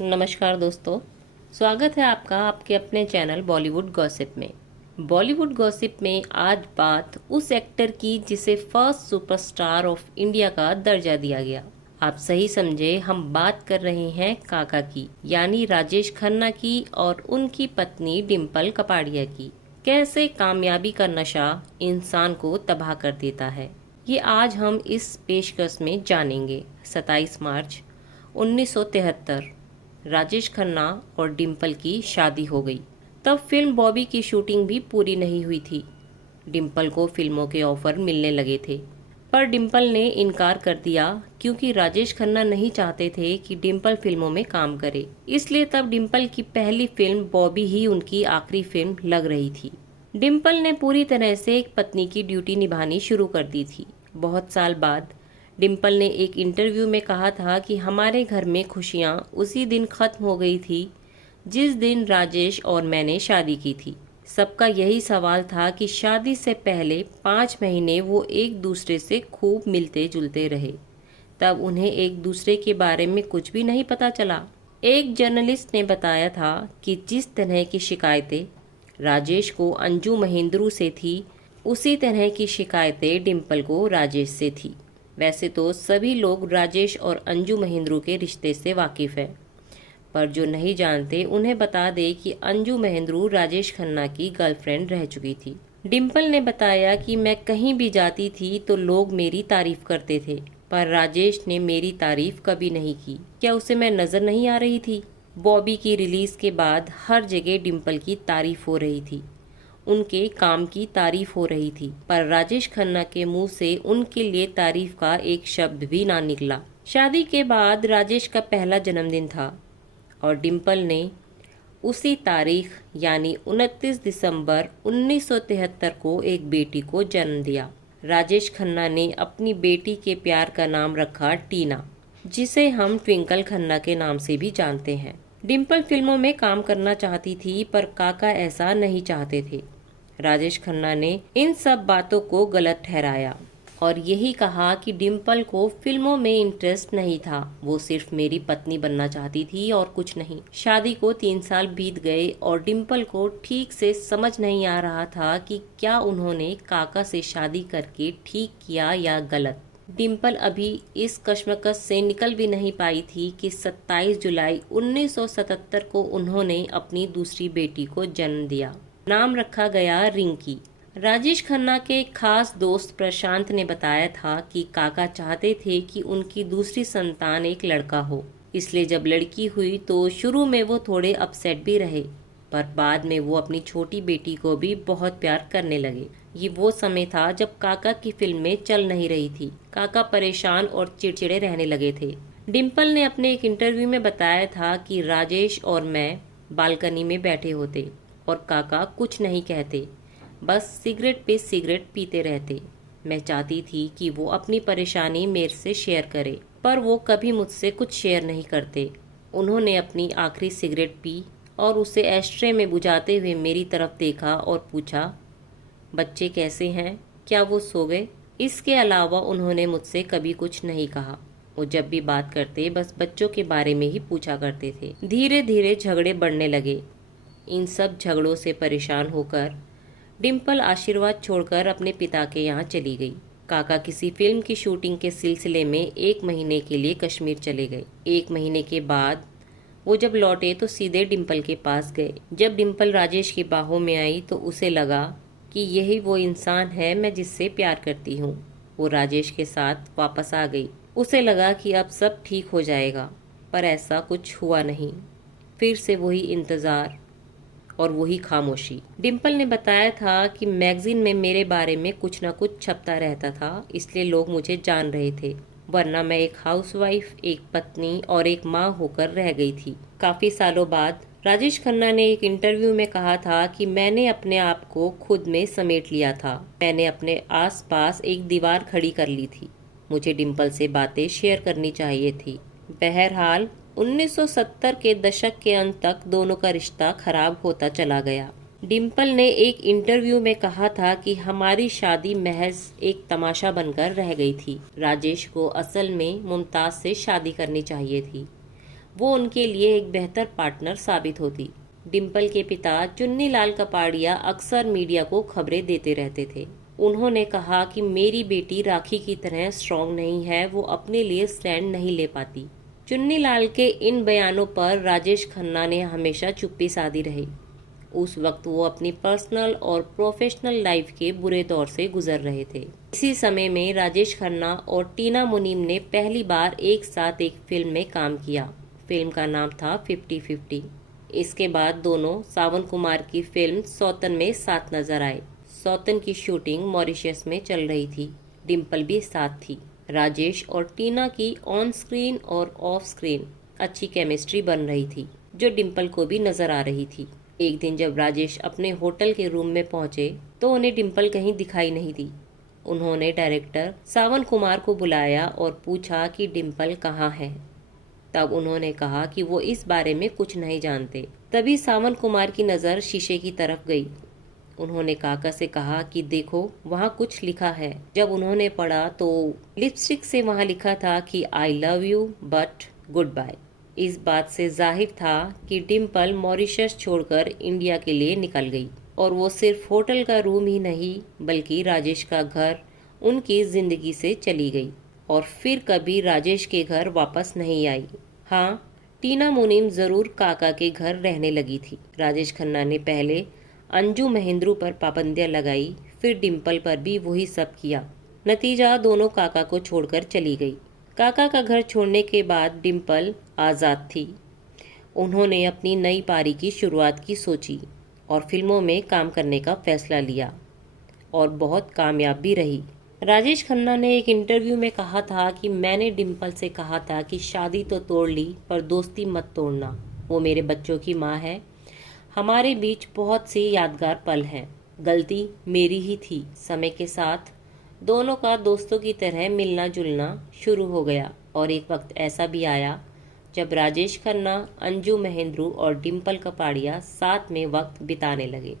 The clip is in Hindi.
नमस्कार दोस्तों, स्वागत है आपका आपके अपने चैनल बॉलीवुड गॉसिप में। बॉलीवुड गॉसिप में आज बात उस एक्टर की जिसे फर्स्ट सुपरस्टार ऑफ इंडिया का दर्जा दिया गया। आप सही समझे, हम बात कर रहे हैं काका की, यानी राजेश खन्ना की और उनकी पत्नी डिम्पल कपाड़िया की। कैसे कामयाबी का नशा इंसान को तबाह कर देता है, ये आज हम इस पेशकश में जानेंगे। 27 मार्च 1973 राजेश खन्ना और डिम्पल की शादी हो गई। तब फिल्म बॉबी की शूटिंग भी पूरी नहीं हुई थी। डिम्पल को फिल्मों के ऑफर मिलने लगे थे, पर डिम्पल ने इनकार कर दिया क्योंकि राजेश खन्ना नहीं चाहते थे कि डिम्पल फिल्मों में काम करे। इसलिए तब डिम्पल की पहली फिल्म बॉबी ही उनकी आखिरी फिल्म लग रही थी। डिम्पल ने पूरी तरह से एक पत्नी की ड्यूटी निभानी शुरू कर दी थी। बहुत साल बाद डिम्पल ने एक इंटरव्यू में कहा था कि हमारे घर में खुशियाँ उसी दिन खत्म हो गई थी जिस दिन राजेश और मैंने शादी की थी। सबका यही सवाल था कि शादी से पहले 5 महीने वो एक दूसरे से खूब मिलते जुलते रहे, तब उन्हें एक दूसरे के बारे में कुछ भी नहीं पता चला। एक जर्नलिस्ट ने बताया था कि जिस तरह की शिकायतें राजेश को अंजू महेंद्रू से थी, उसी तरह की शिकायतें डिम्पल को राजेश से थी। वैसे तो सभी लोग राजेश और अंजू महेंद्रू के रिश्ते से वाकिफ हैं, पर जो नहीं जानते उन्हें बता दे कि अंजू महेंद्रू राजेश खन्ना की गर्लफ्रेंड रह चुकी थी। डिम्पल ने बताया कि मैं कहीं भी जाती थी तो लोग मेरी तारीफ करते थे, पर राजेश ने मेरी तारीफ कभी नहीं की। क्या उसे मैं नजर नहीं आ रही थी? बॉबी की रिलीज के बाद हर जगह डिम्पल की तारीफ हो रही थी, उनके काम की तारीफ हो रही थी, पर राजेश खन्ना के मुंह से उनके लिए तारीफ का एक शब्द भी ना निकला। शादी के बाद राजेश का पहला जन्मदिन था और डिम्पल ने उसी तारीख यानी 29 दिसंबर 1973 को एक बेटी को जन्म दिया। राजेश खन्ना ने अपनी बेटी के प्यार का नाम रखा टीना, जिसे हम ट्विंकल खन्ना के नाम से भी जानते हैं। डिम्पल फिल्मों में काम करना चाहती थी, पर काका ऐसा नहीं चाहते थे। राजेश खन्ना ने इन सब बातों को गलत ठहराया और यही कहा कि डिम्पल को फिल्मों में इंटरेस्ट नहीं था, वो सिर्फ मेरी पत्नी बनना चाहती थी और कुछ नहीं। शादी को 3 साल बीत गए और डिम्पल को ठीक से समझ नहीं आ रहा था कि क्या उन्होंने काका से शादी करके ठीक किया या गलत। डिम्पल अभी इस कश्मकश से निकल भी नहीं पाई थी कि 27 जुलाई 1977 को उन्होंने अपनी दूसरी बेटी को जन्म दिया। नाम रखा गया रिंकी। राजेश खन्ना के खास दोस्त प्रशांत ने बताया था कि काका चाहते थे कि उनकी दूसरी संतान एक लड़का हो, इसलिए जब लड़की हुई तो शुरू में वो थोड़े अपसेट भी रहे, पर बाद में वो अपनी छोटी बेटी को भी बहुत प्यार करने लगे। ये वो समय था जब काका की फिल्में चल नहीं रही थी। काका परेशान और चिड़चिड़े रहने लगे थे। डिम्पल ने अपने एक इंटरव्यू में बताया था कि राजेश और मैं बालकनी में बैठे होते और काका कुछ नहीं कहते, बस सिगरेट पे सिगरेट पीते रहते। मैं चाहती थी कि वो अपनी परेशानी मेरे से शेयर करे, पर वो कभी मुझसे कुछ शेयर नहीं करते। उन्होंने अपनी आखिरी सिगरेट पी और उसे एस्ट्रे में बुझाते हुए मेरी तरफ देखा और पूछा, बच्चे कैसे हैं, क्या वो सो गए? इसके अलावा उन्होंने मुझसे कभी कुछ नहीं कहा। वो जब भी बात करते बस बच्चों के बारे में ही पूछा करते थे। धीरे धीरे झगड़े बढ़ने लगे। इन सब झगड़ों से परेशान होकर डिम्पल आशीर्वाद छोड़कर अपने पिता के यहाँ चली गई। काका किसी फिल्म की शूटिंग के सिलसिले में 1 महीने के लिए कश्मीर चले गए। 1 महीने के बाद वो जब लौटे तो सीधे डिम्पल के पास गए। जब डिम्पल राजेश की बाहों में आई तो उसे लगा कि यही वो इंसान है मैं जिससे प्यार करती हूँ। वो राजेश के साथ वापस आ गई। उसे लगा कि अब सब ठीक हो जाएगा, पर ऐसा कुछ हुआ नहीं। फिर से वही इंतज़ार और वही खामोशी। डिम्पल ने बताया था कि मैगजीन में मेरे बारे में कुछ न कुछ छपता रहता था, इसलिए लोग मुझे जान रहे थे, वरना मैं एक हाउसवाइफ, एक पत्नी और एक माँ होकर रह गई थी। काफी सालों बाद राजेश खन्ना ने एक इंटरव्यू में कहा था कि मैंने अपने आप को खुद में समेट लिया था। मैंने अपने आसपास एक दीवार खड़ी कर ली थी। मुझे डिम्पल से बातें शेयर करनी चाहिए थी। बहरहाल 1970 के दशक के अंत तक दोनों का रिश्ता खराब होता चला गया। डिम्पल ने एक इंटरव्यू में कहा था कि हमारी शादी महज एक तमाशा बनकर रह गई थी। राजेश को असल में मुमताज से शादी करनी चाहिए थी। वो उनके लिए एक बेहतर पार्टनर साबित होती। डिम्पल के पिता चुन्नी लाल कपाड़िया अक्सर मीडिया को खबरें देते रहते थे। उन्होंने कहा कि मेरी बेटी राखी की तरह स्ट्रांग नहीं है, वो अपने लिए स्टैंड नहीं ले पाती। चुन्नी लाल के इन बयानों पर राजेश खन्ना ने हमेशा चुप्पी साधी रही। उस वक्त वो अपनी पर्सनल और प्रोफेशनल लाइफ के बुरे दौर से गुजर रहे थे। इसी समय में राजेश खन्ना और टीना मुनीम ने पहली बार एक साथ एक फिल्म में काम किया। फिल्म का नाम था 50-50। इसके बाद दोनों सावन कुमार की फिल्म सौतन में साथ नजर आए। सौतन की शूटिंग मॉरिशस में चल रही थी। डिम्पल भी साथ थी। राजेश और टीना की ऑन स्क्रीन और ऑफ स्क्रीन अच्छी केमिस्ट्री बन रही थी, जो डिम्पल को भी नजर आ रही थी। एक दिन जब राजेश अपने होटल के रूम में पहुंचे तो उन्हें डिम्पल कहीं दिखाई नहीं दी। उन्होंने डायरेक्टर सावन कुमार को बुलाया और पूछा कि डिम्पल कहाँ है। तब उन्होंने कहा कि वो इस बारे में कुछ नहीं जानते। तभी सावन कुमार की नज़र शीशे की तरफ गई। उन्होंने काका से कहा कि देखो वहाँ कुछ लिखा है। जब उन्होंने पढ़ा तो लिपस्टिक से वहाँ लिखा था कि I love you but good bye. इस बात से जाहिर था कि डिम्पल मॉरिशस छोड़कर इंडिया के लिए निकल गई, और वो सिर्फ होटल का रूम ही नहीं बल्कि राजेश का घर उनकी जिंदगी से चली गई और फिर कभी राजेश के घर वापस नहीं आई। हाँ, टीना मुनीम जरूर काका के घर रहने लगी थी। राजेश खन्ना ने पहले अंजू महेंद्रू पर पाबंदियां लगाई, फिर डिम्पल पर भी वही सब किया। नतीजा दोनों काका को छोड़कर चली गई। काका का घर छोड़ने के बाद डिम्पल आज़ाद थी। उन्होंने अपनी नई पारी की शुरुआत की सोची और फिल्मों में काम करने का फैसला लिया और बहुत कामयाब भी रही। राजेश खन्ना ने एक इंटरव्यू में कहा था कि मैंने डिम्पल से कहा था कि शादी तो तोड़ ली पर दोस्ती मत तोड़ना। वो मेरे बच्चों की माँ है। हमारे बीच बहुत सी यादगार पल हैं। गलती मेरी ही थी। समय के साथ दोनों का दोस्तों की तरह मिलना जुलना शुरू हो गया और एक वक्त ऐसा भी आया जब राजेश खन्ना, अंजू महेंद्रू और डिम्पल कपाड़िया साथ में वक्त बिताने लगे।